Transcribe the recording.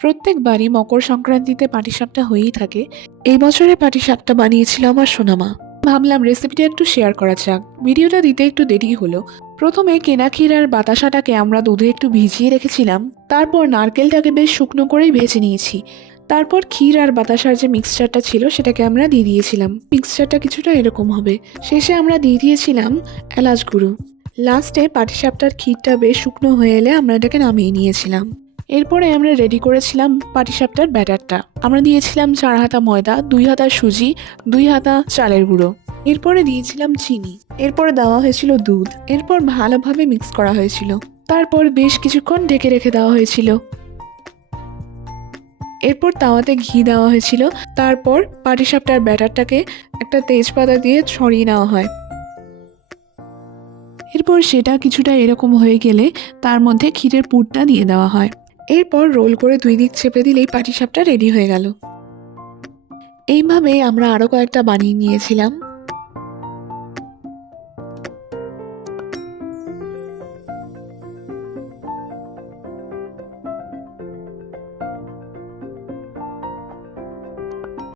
প্রত্যেকবারই মকর সংক্রান্তিতে পাটিসাপটা হয়েই থাকে। এই বছরে পাটিসাপটা বানিয়েছিল আমার সোনামা। ভাবলাম রেসিপিটা একটু শেয়ার করা যাক। ভিডিওটা দিতে একটু দেরি হলো। প্রথমে কেনা ক্ষীর আর বাতাসাটাকে আমরা দুধে একটু ভিজিয়ে রেখেছিলাম। তারপর নারকেলটাকে বেশ শুকনো করেই ভেজে নিয়েছি। তারপর ক্ষীর আর বাতাসার যে মিক্সচারটা ছিল সেটাকে আমরা দিয়ে দিয়েছিলাম। মিক্সচারটা কিছুটা এরকম হবে। শেষে আমরা দিয়ে দিয়েছিলাম এলাচ গুঁড়ো। লাস্টে পাটিসাপটার ক্ষীরটা বেশ শুকনো হয়ে এলে আমরা এটাকে নামিয়ে নিয়েছিলাম। এরপরে আমরা রেডি করেছিলাম পাটিসাপটার ব্যাটারটা। আমরা দিয়েছিলাম 4 হাতা ময়দা, 2 হাতা সুজি, 2 হাতা চালের গুঁড়ো। এরপরে দিয়েছিলাম চিনি। এরপরে দেওয়া হয়েছিল দুধ। এরপর ভালোভাবে মিক্স করা হয়েছিল। তারপর বেশ কিছুক্ষণ ঢেকে রেখে দেওয়া হয়েছিল। এরপর তাওয়াতে ঘি দেওয়া হয়েছিল। তারপর পাটিসাপটার ব্যাটারটাকে একটা তেজপাতা দিয়ে ছড়িয়ে নেওয়া হয়। এরপর সেটা কিছুটা এরকম হয়ে গেলে তার মধ্যে ক্ষীরের পুরটা দিয়ে দেওয়া হয়। এরপর রোল করে 2 দিক চেপে দিলেই পাটিসাপটা রেডি হয়ে গেল। এইভাবে আমরা আরও কয়েকটা বানিয়ে নিয়েছিলাম।